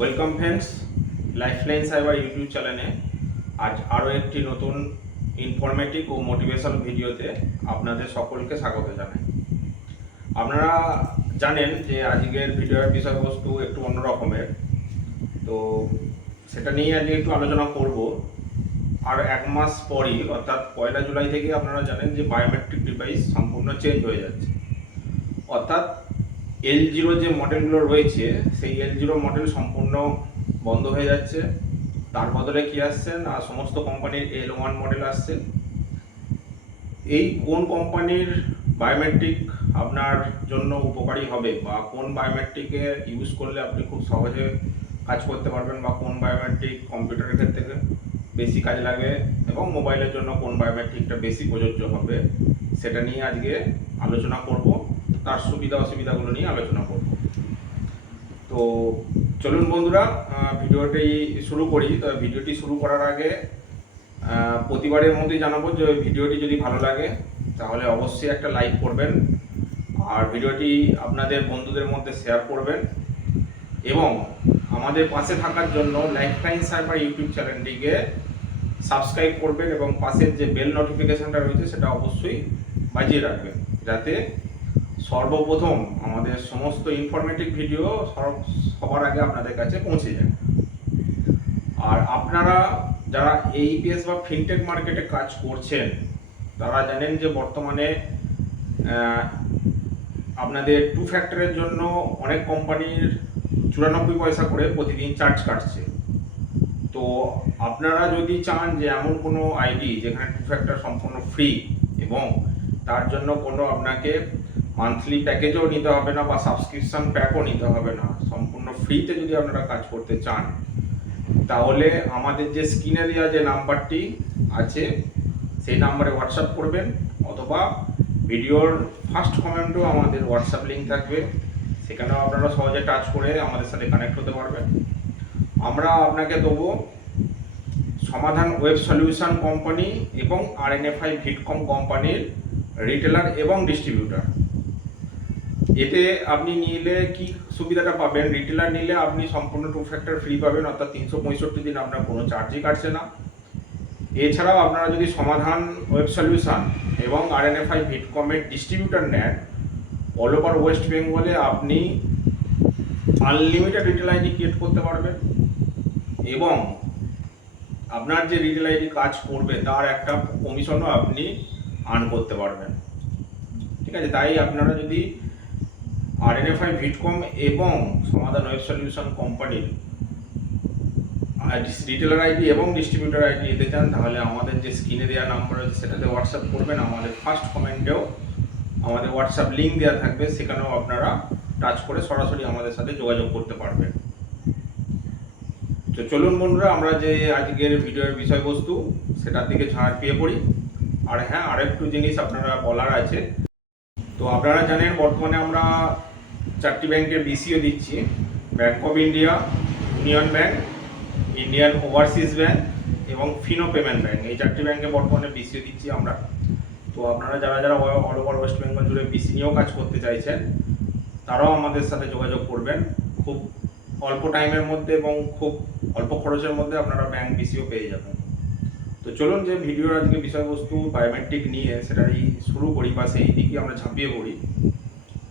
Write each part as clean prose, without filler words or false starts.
Welcome friends, lifeline cyber YouTube চ্যানেলে আজ আরও একটি নতুন ইনফরমেটিভ ও মোটিভেশনাল ভিডিওতে আপনাদের সকলকে স্বাগত জানাই। আপনারা জানেন যে আজকের ভিডিওর বিষয়বস্তু একটু অন্য রকমের, তো সেটা নিয়ে আজকে একটু আলোচনা করব। আর এক মাস পরই অর্থাৎ 1 জুলাই থেকে আপনারা জানেন যে বায়োমেট্রিক ডিভাইস সম্পূর্ণ চেঞ্জ হয়ে যাচ্ছে। অর্থাৎ L0 যে মডেলগুলো রয়েছে সেই L0 মডেল সম্পূর্ণ বন্ধ হয়ে যাচ্ছে। তার বদলে কি আসছে না, সমস্ত কোম্পানির L1 মডেল আসছে। এই কোন কোম্পানির বায়োমেট্রিক আপনার জন্য উপকারী হবে বা কোন বায়োমেট্রিকে ইউজ করলে আপনি খুব সহজে কাজ করতে পারবেন বা কোন বায়োমেট্রিক কম্পিউটারের ক্ষেত্রে বেশি কাজ লাগে এবং মোবাইলের জন্য কোন বায়োমেট্রিকটা বেশি প্রযোজ্য হবে, সেটা নিয়ে আজকে আলোচনা করব। তার সুবিধা অসুবিধাগুলো নিয়ে আলোচনা করব। তো চলুন বন্ধুরা, ভিডিওটি শুরু করি। তো ভিডিওটি শুরু করার আগে প্রতিবারের মতোই জানাবো যে ভিডিওটি যদি ভালো লাগে তাহলে অবশ্যই একটা লাইক করবেন আর ভিডিওটি আপনাদের বন্ধুদের মধ্যে শেয়ার করবেন এবং আমাদের পাশে থাকার জন্য লাইফলাইন সাইবার ইউটিউব চ্যানেলটিকে সাবস্ক্রাইব করবেন এবং পাশের যে বেল নোটিফিকেশনটা রয়েছে সেটা অবশ্যই বাজিয়ে রাখবেন, যাতে সর্বপ্রথম আমাদের সমস্ত ইনফরমেটিভ ভিডিও সবার আগে আপনাদের কাছে পৌঁছে যায়। আর আপনারা যারা এইপিএস বা ফিনটেক মার্কেটে কাজ করছেন তারা জানেন যে বর্তমানে আপনাদের 2 ফ্যাক্টরের জন্য অনেক কোম্পানির 94 পয়সা করে প্রতিদিন চার্জ কাটছে। তো আপনারা যদি চান যে এমন কোনো আইডি যেখানে 2 ফ্যাক্টর সম্পূর্ণ ফ্রি এবং তার জন্য কোনো আপনাকে মান্থলি প্যাকেজও নিতে হবে না বা সাবস্ক্রিপশন প্যাকও নিতে হবে না, সম্পূর্ণ ফ্রিতে যদি আপনারা কাজ করতে চান, তাহলে আমাদের যে স্ক্রিনে দেওয়া যে নাম্বারটি আছে সেই নাম্বারে হোয়াটসঅ্যাপ করবেন অথবা ভিডিওর ফার্স্ট কমেন্টেও আমাদের হোয়াটসঅ্যাপ লিঙ্ক থাকবে, সেখানেও আপনারা সহজে টাচ করে আমাদের সাথে কানেক্ট হতে পারবেন। আমরা আপনাকে দেবো সমাধান ওয়েব সলিউশন কোম্পানি এবং RNFI ভিটকম কোম্পানির রিটেলার এবং ডিস্ট্রিবিউটার। এতে আপনি নিলে কি সুবিধাটা পাবেন, রিটেলার নিলে আপনি সম্পূর্ণ 2 ফ্যাক্টর ফ্রি পাবেন, অর্থাৎ 365 দিন আপনার কোনো চার্জই কাটছে না। এছাড়াও আপনারা যদি সমাধান ওয়েব সলিউশন এবং RNFI ভিটকমের ডিস্ট্রিবিউটার নেন, অল ওভার ওয়েস্ট বেঙ্গলে আপনি আনলিমিটেড রিটেল আইডি ক্রিয়েট করতে পারবেন এবং আপনার যে রিটেল আইডি কাজ করবে তার একটা কমিশনও আপনি আর্ন করতে পারবেন। ঠিক আছে, তাই আপনারা যদি RNFI ভিটকম এবং সমাধান ওয়েব সলিউশন কোম্পানির রিটেলার আইডি এবং ডিস্ট্রিবিউটার আইডি নিতে চান, তাহলে আমাদের যে স্ক্রিনে দেওয়া নাম্বার আছে সেটাতে হোয়াটসঅ্যাপ করবেন। আমাদের ফার্স্ট কমেন্টেও আমাদের হোয়াটসঅ্যাপ লিঙ্ক দেওয়া থাকবে, সেখানেও আপনারা টাচ করে সরাসরি আমাদের সাথে যোগাযোগ করতে পারবেন। তো চলুন বন্ধুরা, আমরা যে আজকের ভিডিওর বিষয়বস্তু সেটার দিকে ঝাঁপিয়ে পড়ি। আর হ্যাঁ, আরেকটু জিনিস আপনারা বলার আছে। তো আপনারা জানেন বর্তমানে আমরা 4টি ব্যাংকের বিসিও দিচ্ছি, bank of India, union bank, Indian overseas bank এবং ফিনো পেমেন্ট ব্যাংক। এই 4টি ব্যাংকে বর্তমানে বিসিও দিচ্ছি আমরা। তো আপনারা যারা যারা অল ওভার ওয়েস্ট বেঙ্গল জুড়ে বিসি নিয়েও কাজ করতে চাইছেন তারাও আমাদের সাথে যোগাযোগ করবেন। খুব অল্প টাইমের মধ্যে এবং খুব অল্প খরচের মধ্যে আপনারা ব্যাংক বিসিও পেয়ে যাবেন। তো চলুন যে ভিডিওর আজকে বিষয়বস্তু বায়োমেট্রিক নিয়ে সেটাই শুরু করি বা সেই দিকে আমরা ঝাঁপিয়ে পড়ি।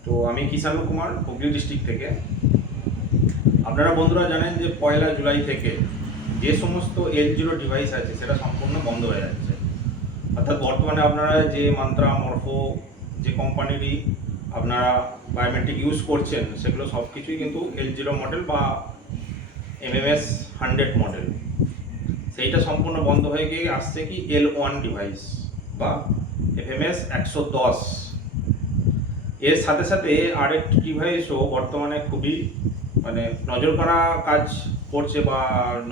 তো আমি কিষাণু কুমার, হুগলি ডিস্ট্রিক্ট থেকে। আপনারা বন্ধুরা জানেন যে 1 জুলাই থেকে যে সমস্ত L0 ডিভাইস আছে সেটা সম্পূর্ণ বন্ধ হয়ে যাচ্ছে। অর্থাৎ বর্তমানে আপনারা যে মান্ত্রা, মরফো যে কোম্পানিরই আপনারা বায়োমেট্রিক ইউজ করছেন সেগুলো সব কিছুই কিন্তু L0 মডেল বা MMS 100 মডেল, সেইটা সম্পূর্ণ বন্ধ হয়ে গিয়ে আসছে কি L1 ডিভাইস বা FMS 110। এর সাথে সাথে আরেকটি ডিভাইসও বর্তমানে খুবই নজর করা কাজ করছে বা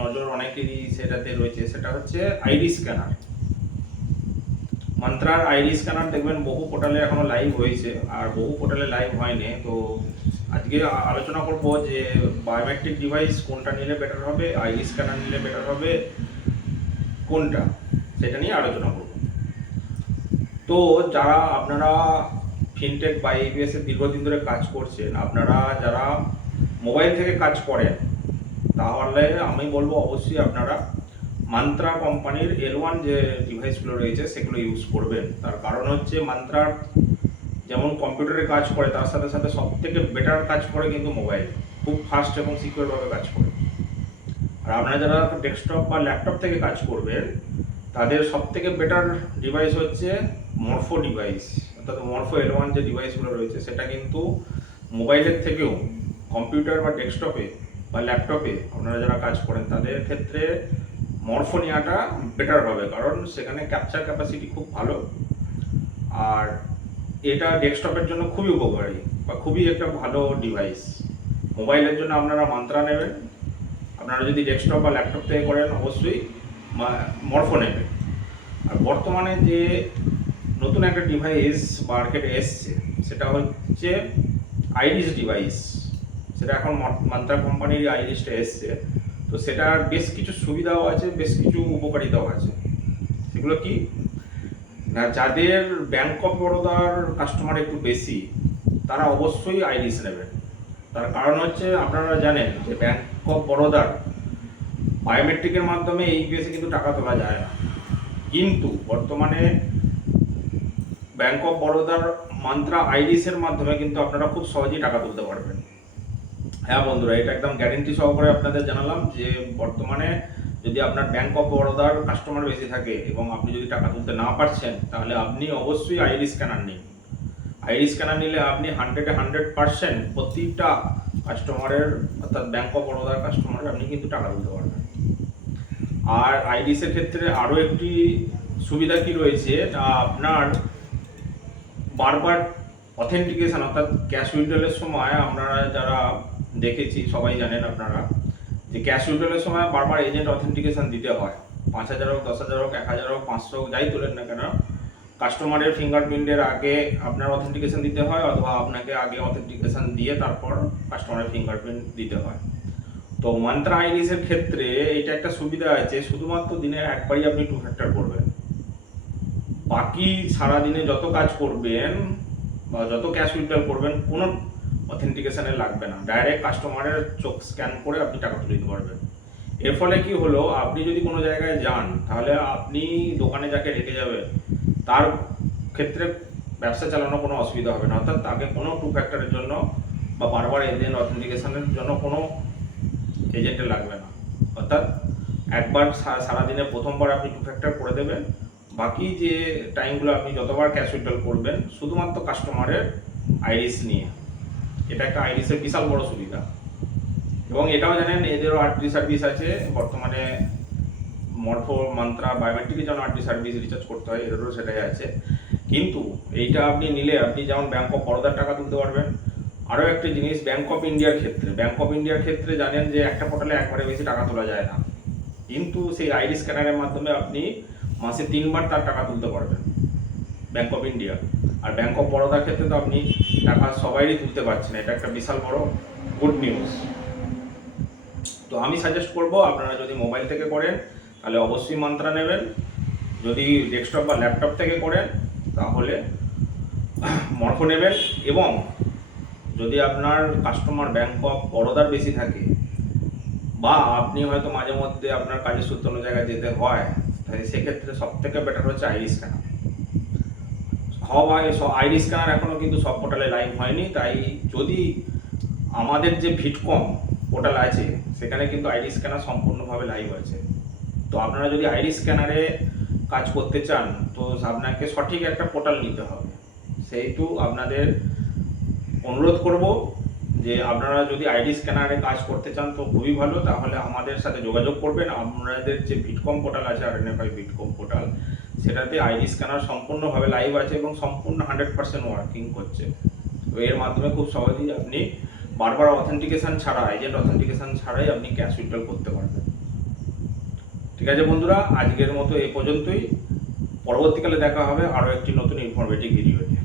নজর অনেকেরই সেটাতে রয়েছে, সেটা হচ্ছে আইডি স্ক্যানার। মন্ত্রার আইডি স্ক্যানার দেখবেন বহু পোর্টালে এখনো লাইভ হয়েছে আর বহু পোর্টালে লাইভ হয়নি। তো আজকে আলোচনা করব যে বায়োমেট্রিক ডিভাইস কোনটা নিলে বেটার হবে, আইডি স্ক্যানার নিলে বেটার হবে কোনটা, সেটা নিয়ে আলোচনা করব। তো যারা আপনারা ফিনটেক বা ABS এর দীর্ঘদিন ধরে কাজ করছেন, আপনারা যারা মোবাইল থেকে কাজ করেন তাহলে আমি বলবো অবশ্যই আপনারা মান্ত্রা কোম্পানির L1 যে ডিভাইসগুলো রয়েছে সেগুলো ইউজ করবেন। তার কারণ হচ্ছে মান্ত্রার যেমন কম্পিউটারে কাজ করে তার সাথে সাথে সব থেকে বেটার কাজ করে কিন্তু মোবাইল, খুব ফাস্ট এবং সিকিউরভাবে কাজ করে। আর আপনারা যারা ডেস্কটপ বা ল্যাপটপ থেকে কাজ করবেন তাদের সব থেকে বেটার ডিভাইস হচ্ছে মরফো ডিভাইস, অর্থাৎ মরফো L1 যে ডিভাইসগুলো রয়েছে সেটা কিন্তু মোবাইলের থেকেও কম্পিউটার বা ডেস্কটপে বা ল্যাপটপে আপনারা যারা কাজ করেন তাদের ক্ষেত্রে মরফো নেওয়াটা বেটার হবে, কারণ সেখানে ক্যাপচার ক্যাপাসিটি খুব ভালো। আর এটা ডেস্কটপের জন্য খুবই উপকারী বা খুবই একটা ভালো ডিভাইস। মোবাইলের জন্য আপনারা মান্ত্রা নেবেন, আপনারা যদি ডেস্কটপ বা ল্যাপটপ থেকে করেন অবশ্যই মরফো নেবেন। আর বর্তমানে যে নতুন একটা ডিভাইস মার্কেটে এসছে সেটা হচ্ছে আইরিস ডিভাইস। সেটা এখন মান্ত্রা কোম্পানির আইরিসটা এসছে, তো সেটার বেশ কিছু সুবিধাও আছে, বেশ কিছু উপকারিতাও আছে। সেগুলো কি না, যাদের ব্যাংক অফ বরোদার কাস্টমার একটু বেশি তারা অবশ্যই আইরিস নেবেন। তার কারণ হচ্ছে আপনারা জানেন যে ব্যাংক অফ বরোদার বায়োমেট্রিকের মাধ্যমে এই বেশি কিন্তু টাকা তোলা যায় না, কিন্তু বর্তমানে ব্যাংক অফ বরোদার মান্ত্রা আইরিসের মাধ্যমে কিন্তু আপনারা খুব সহজেই টাকা তুলতে পারবেন। হ্যাঁ বন্ধুরা, এটা একদম গ্যারেন্টি সহকারে আপনাদের জানালাম যে বর্তমানে যদি আপনার ব্যাংক অফ বরোদার কাস্টমার বেশি থাকে এবং আপনি যদি টাকা তুলতে না পারছেন তাহলে আপনি অবশ্যই আইরিস স্ক্যানার নিন। আইরিস স্ক্যানার নিলে আপনি 100% প্রতিটা কাস্টমারের অর্থাৎ ব্যাংক অফ বরোদার কাস্টমারের আপনি কিন্তু টাকা তুলতে পারবেন। আর আইরিসের ক্ষেত্রে আরও একটি সুবিধা কি রয়েছে, তা আপনার বারবার অথেন্টিকেশন অর্থাৎ ক্যাশ উইথড্রলের সময় আমরা যারা দেখেছি সবাই জানেন আপনারা যে ক্যাশ উইথড্রলের সময় বারবার এজেন্ট অথেন্টিকেশন দিতে হয়। 5,000 হোক, 10,000 হোক, 1,000 হোক, 500 হোক, যাই তোলেন না কেন কাস্টমারের ফিঙ্গারপ্রিন্টের আগে আপনার অথেন্টিকেশন দিতে হয়, অথবা আপনাকে আগে অথেন্টিকেশন দিয়ে তারপর কাস্টমারের ফিঙ্গারপ্রিন্ট দিতে হয়। তো মান্ত্রা আইরিসের ক্ষেত্রে এটা একটা সুবিধা আছে, শুধুমাত্র দিনে একবারই আপনি 2 ফ্যাক্টর করবেন, বাকি সারাদিনে যত কাজ করবেন বা যত ক্যাশ উইথড্রল করবেন কোনো অথেন্টিকেশনে লাগবে না, ডাইরেক্ট কাস্টমারের চোখ স্ক্যান করে আপনি টাকা তুলে দিতে পারবেন। এর ফলে কি হলো, আপনি যদি কোনো জায়গায় যান তাহলে আপনি দোকানে যাকে রেখে যাবেন তার ক্ষেত্রে ব্যবসা চালানো কোনো অসুবিধা হবে না, অর্থাৎ তাকে কোনো 2 ফ্যাক্টরের জন্য বা বারবার এজেন্ট অথেন্টিকেশনের জন্য কোনো এজেন্টে লাগবে না। অর্থাৎ একবার সারাদিনে প্রথমবার আপনি 2 ফ্যাক্টর করে দেবেন, বাকি যে টাইমগুলো আপনি যতবার ক্যাশ উইথড্রল করবেন শুধুমাত্র কাস্টমারের আইরিস নিয়ে। এটা একটা আইরিসের বিশাল বড় সুবিধা। এবং এটাও জানেন এদেরও আরটি সার্ভিস আছে বর্তমানে। মরফো মান্ত্রা বায়োমেট্রিকের জন্য আরটি সার্ভিস রিচার্জ করতে হয়, এদেরও সেটাই আছে। কিন্তু এইটা আপনি নিলে আপনি যেমন ব্যাংক অফ বরোদার টাকা তুলতে পারবেন। আরও একটা জিনিস, ব্যাংক অফ ইন্ডিয়ার ক্ষেত্রে জানেন যে একটা পোর্টালে একবারে বেশি টাকা তোলা যায় না, কিন্তু সেই আইরিস স্ক্যানারের মাধ্যমে আপনি মাসে 3 বার তার টাকা তুলতে পারবেন ব্যাংক অফ ইন্ডিয়া। আর ব্যাংক অফ বরোদার ক্ষেত্রে তো আপনি টাকা সবাইই তুলতে পারছেন, এটা একটা বিশাল বড় গুড নিউজ। তো আমি সাজেস্ট করব আপনারা যদি মোবাইল থেকে করেন তাহলে অবশ্যই মান্ত্রা নেবেন, যদি ডেস্কটপ বা ল্যাপটপ থেকে করেন তাহলে মরফো নেবেন। এবং যদি আপনার কাস্টমার ব্যাংক অফ বরোদার বেশি থাকে বা আপনি হয়তো মাঝে মধ্যে আপনার কাজের সূত্রে অন্য জায়গায় যেতে হয়, তাই সেক্ষেত্রে সব থেকে বেটার হচ্ছে আইরিস স্ক্যানার। আইরিস স্ক্যানার এখনও কিন্তু সব পোর্টালে লাইভ হয়নি, তাই যদি আমাদের যে ভিটকম পোর্টাল আছে সেখানে কিন্তু আইরিস স্ক্যানার সম্পূর্ণভাবে লাইভ আছে। তো আপনারা যদি আইরিস স্ক্যানারে কাজ করতে চান তো আপনাকে সঠিক একটা পোর্টাল নিতে হবে। সেইটু আপনাদের অনুরোধ করব যে আপনারা যদি আইরিস স্ক্যানারে কাজ করতে চান তো খুবই ভালো, তাহলে আমাদের সাথে যোগাযোগ করবেন। আপনাদের যে ভিটকম পোর্টাল আছে RNFI ভিটকম পোর্টাল, সেটাতে আইরিস স্ক্যানার সম্পূর্ণভাবে লাইভ আছে এবং সম্পূর্ণ 100% ওয়ার্কিং করছে। তো এর মাধ্যমে খুব সহজেই আপনি বারবার অথেন্টিকেশন ছাড়া, এজেন্ট অথেন্টিকেশন ছাড়াই আপনি ক্যাশ উইথড্রল করতে পারবেন। ঠিক আছে বন্ধুরা, আজকের মতো এই পর্যন্তই। পরবর্তীকালে দেখা হবে আরও একটি নতুন ইনফরমেটিভ ভিডিওতে।